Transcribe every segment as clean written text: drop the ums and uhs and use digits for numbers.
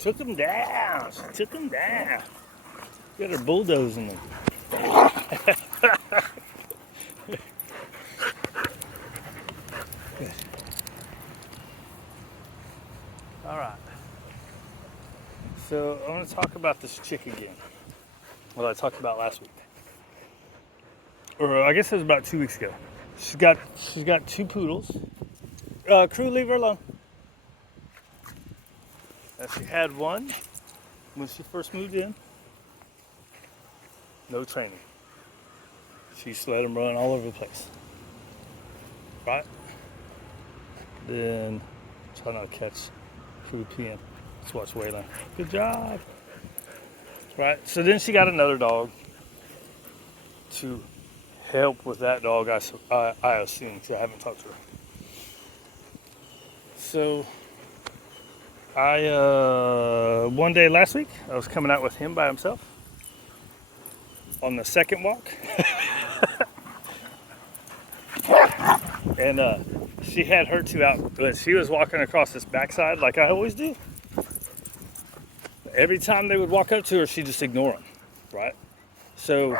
Took him down. She took him down. Got her bulldozing them. All right. So I'm going to talk about this chick again. What I talked about last week, or I guess it was about 2 weeks ago. She's got 2 poodles. Krewe, leave her alone. She had one when she first moved in. No training. She just let him run all over the place. Right? Then try not to catch Krewe peeing. Let's watch Waylon. Good job. Right? So then she got another dog to help with that dog, I assume, because I haven't talked to her. So one day last week, I was coming out with him by himself on the second walk. And she had her 2 out, but she was walking across this backside like I always do. Every time they would walk up to her, she'd just ignore them, right? So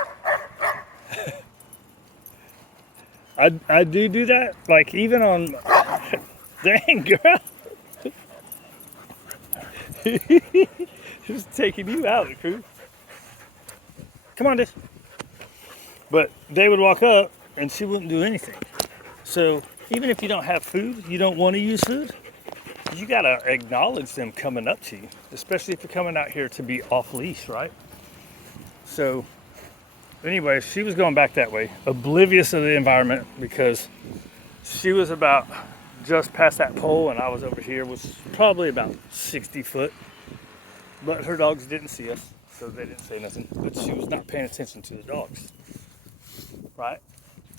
I do that, like even on, dang girl. Just taking you out, Krewe. Come on, Dish. But they would walk up and she wouldn't do anything. So even if you don't have food, you don't want to use food, you gotta acknowledge them coming up to you, especially if you're coming out here to be off leash, right? So anyway, she was going back that way, oblivious of the environment, because she was about just past that pole and I was over here, which was probably about 60 foot. But her dogs didn't see us, so they didn't say nothing. But she was not paying attention to the dogs, right?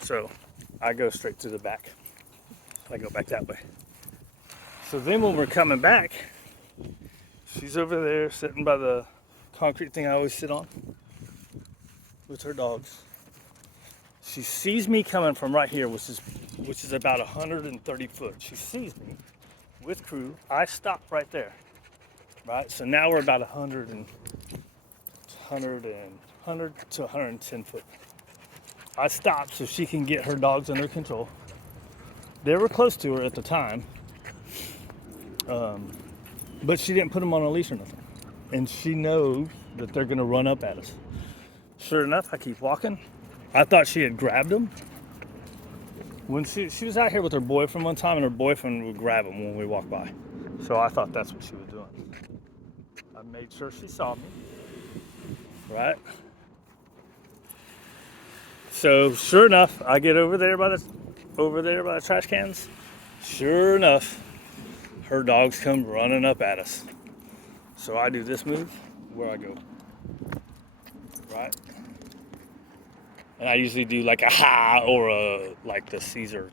So I go straight to the back. I go back that way. So then when we're coming back, she's over there sitting by the concrete thing I always sit on with her dogs. She sees me coming from right here, which is about 130 foot. She sees me with Krewe. I stop right there, right? So now we're about 100 to 110 foot. I stopped so she can get her dogs under control. They were close to her at the time, but she didn't put them on a leash or nothing. And she knows that they're gonna run up at us. Sure enough, I keep walking. I thought she had grabbed them. When she was out here with her boyfriend one time, and her boyfriend would grab them when we walked by. So I thought that's what she was doing. I made sure she saw me, right? So sure enough, I get over there by the trash cans. Sure enough, her dogs come running up at us. So I do this move where I go, right? And I usually do like a ha or a like the Caesar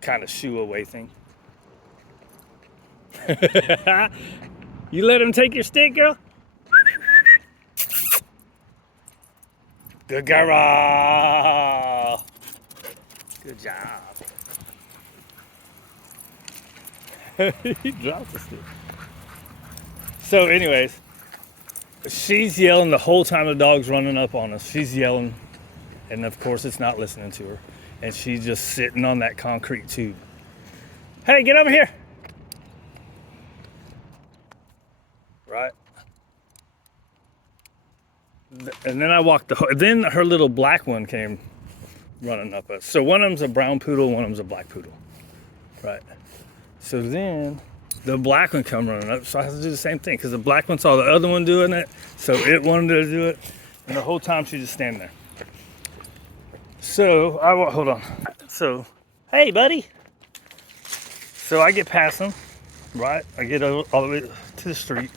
kind of shoo away thing. You let him take your stick, girl? Good girl. Good job. He dropped the stick. So anyways, she's yelling the whole time the dog's running up on us. She's yelling, and of course it's not listening to her. And she's just sitting on that concrete tube. Hey, get over here. Right? And then I walked then her little black one came running up us. So one of them's a brown poodle, one of them's a black poodle. Right? So then the black one come running up, so I have to do the same thing, because the black one saw the other one doing it, so it wanted to do it, and the whole time she's just standing there. So hold on. So, hey buddy. So I get past them, right? I get all the way to the street,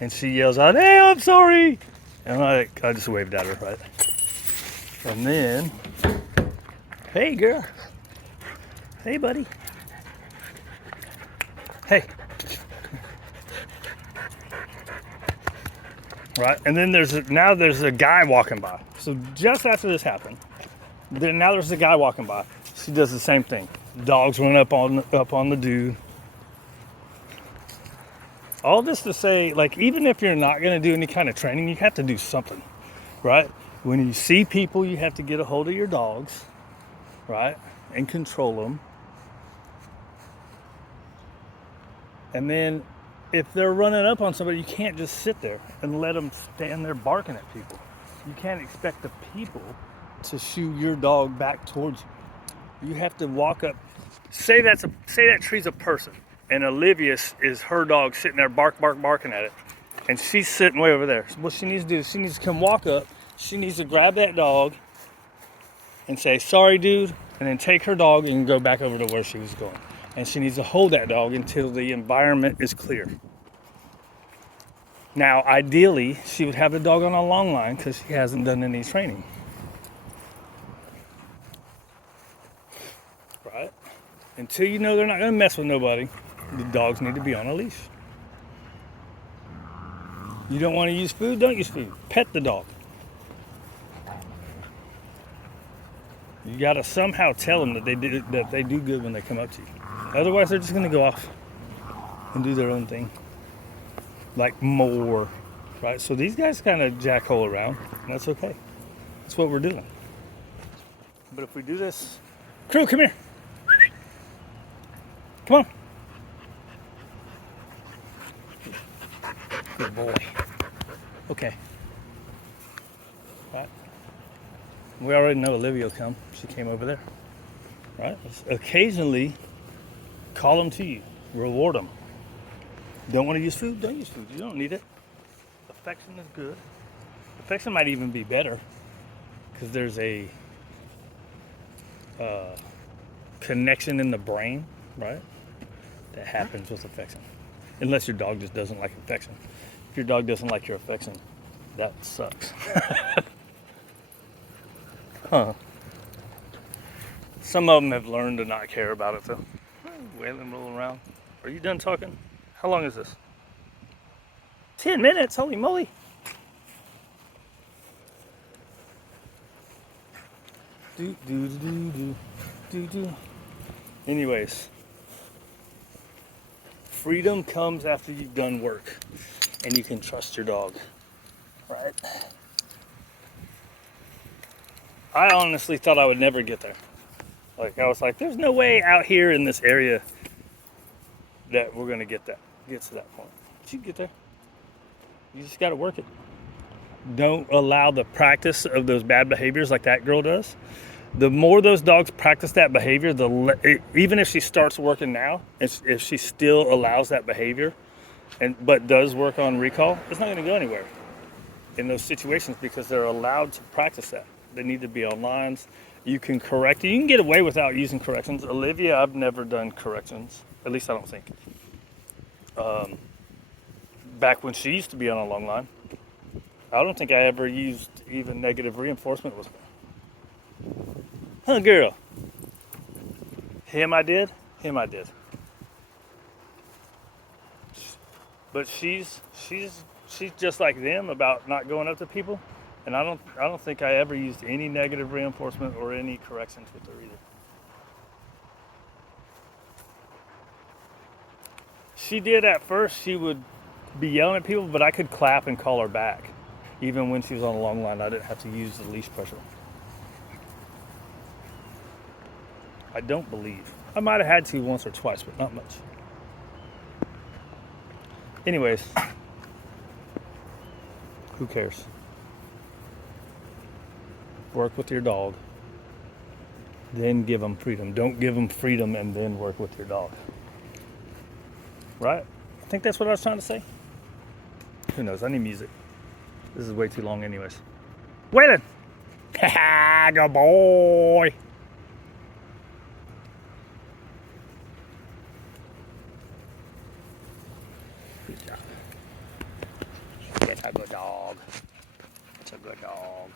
and she yells out, "Hey, I'm sorry!" And I just waved at her, right? And then, hey girl. Hey buddy. Hey. Right, and then there's a guy walking by. So just after this happened, now there's a guy walking by. She does the same thing. Dogs run up on the dude. All this to say, like, even if you're not going to do any kind of training, you have to do something, right? When you see people, you have to get a hold of your dogs, right? And control them. And then if they're running up on somebody, you can't just sit there and let them stand there barking at people. You can't expect the people to shoo your dog back towards you. You have to walk up. Say that tree's a person, and Olivia is her dog sitting there barking at it, and she's sitting way over there. What she needs to do is she needs to come walk up. She needs to grab that dog and say, "Sorry, dude," and then take her dog and go back over to where she was going. And she needs to hold that dog until the environment is clear. Now, ideally, she would have the dog on a long line because she hasn't done any training. Right? Until you know they're not going to mess with nobody, the dogs need to be on a leash. You don't want to use food? Don't use food. Pet the dog. You got to somehow tell them that they do good when they come up to you. Otherwise, they're just going to go off and do their own thing. Like more, right? So these guys kind of jackhole around, and that's okay. That's what we're doing. But if we do this, Krewe, come here. Come on. Good boy. Okay. Right. We already know Olivia will come. She came over there. Right? Occasionally, call them to you. Reward them. Don't want to use food? Don't use food. You don't need it. Affection is good. Affection might even be better because there's a connection in the brain, right? That happens with affection. Unless your dog just doesn't like affection. If your dog doesn't like your affection, that sucks. Huh. Some of them have learned to not care about it though. Wailing, rolling around. Are you done talking? How long is this? 10 minutes, holy moly. Do. Anyways, freedom comes after you've done work and you can trust your dog, right? I honestly thought I would never get there. Like, I was like, there's no way out here in this area that we're gonna get to that point. But you can get there. You just gotta work it. Don't allow the practice of those bad behaviors like that girl does. The more those dogs practice that behavior, even if she starts working now, if she still allows that behavior, but does work on recall, it's not gonna go anywhere in those situations because they're allowed to practice that. They need to be on lines. You can correct it. You can get away without using corrections. Olivia, I've never done corrections. At least I don't think. Back when she used to be on a long line, I don't think I ever used even negative reinforcement with her. Huh, girl? Him I did. But she's just like them about not going up to people. And I don't think I ever used any negative reinforcement or any corrections with her either. She did at first. She would be yelling at people, but I could clap and call her back. Even when she was on a long line, I didn't have to use the leash pressure. I don't believe. I might have had to once or twice, but not much. Anyways, who cares? Work with your dog, then give them freedom. Don't give them freedom and then work with your dog. Right? I think that's what I was trying to say. Who knows? I need music. This is way too long anyways. Waylon! Ha good boy! Good job. That's a good dog. That's a good dog.